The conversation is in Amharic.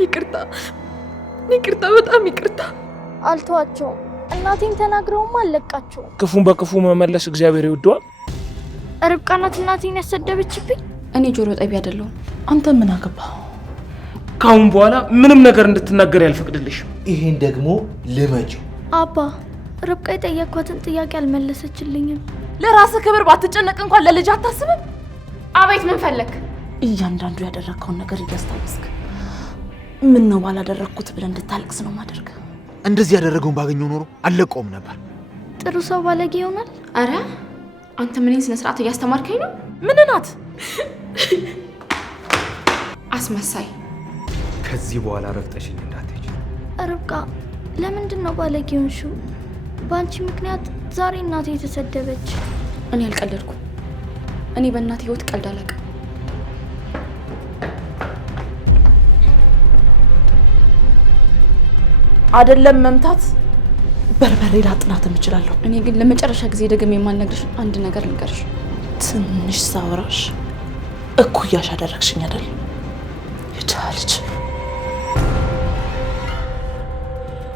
ይቅርታ ይቅርታ፣ በጣም ይቅርታ። አልተዋቸውም። እናቴን ተናግረውም አልለቃቸው። ክፉን በክፉ መመለስ እግዚአብሔር ይወደዋል። ርብቃ ናት እናቴን ያሰደበችብኝ። እኔ ጆሮ ጠቢ አይደለሁም። አንተ ምን አገባ? ካሁን በኋላ ምንም ነገር እንድትናገር ያልፈቅድልሽም። ይሄን ደግሞ ልመጪው። አባ ርብቃ የጠየኳትን ጥያቄ አልመለሰችልኝም። ለራስህ ክብር ባትጨነቅ እንኳን ለልጅ አታስብም? አቤት ምን ፈለክ? እያንዳንዱ ያደረግከውን ነገር እያስታወስክ ምን ነው ባላደረግኩት ብለህ እንድታለቅስ ነው ማደርግ። እንደዚህ ያደረገውን ባገኘው ኖሮ አልለቀውም ነበር። ጥሩ ሰው ባለጌ ይሆናል። አረ አንተ ምንን ስነ ስርዓት እያስተማርከኝ ነው? ምን ናት? አስመሳይ። ከዚህ በኋላ ረግጠሽኝ እንዳትሄጂ። ርብቃ ለምንድን ነው ባለጌ ሆንሽው? በአንቺ ምክንያት ዛሬ እናቴ የተሰደበች። እኔ አልቀለድኩም። እኔ በእናቴ ህይወት ቀልድ አላውቅም። አይደለም መምታት በርበሬ ላጥናትም እችላለሁ። እኔ ግን ለመጨረሻ ጊዜ ደግሜ የማልነግርሽ አንድ ነገር ልንገርሽ። ትንሽ ሳውራሽ እኩያሽ አደረግሽኝ አይደል? ይቻልች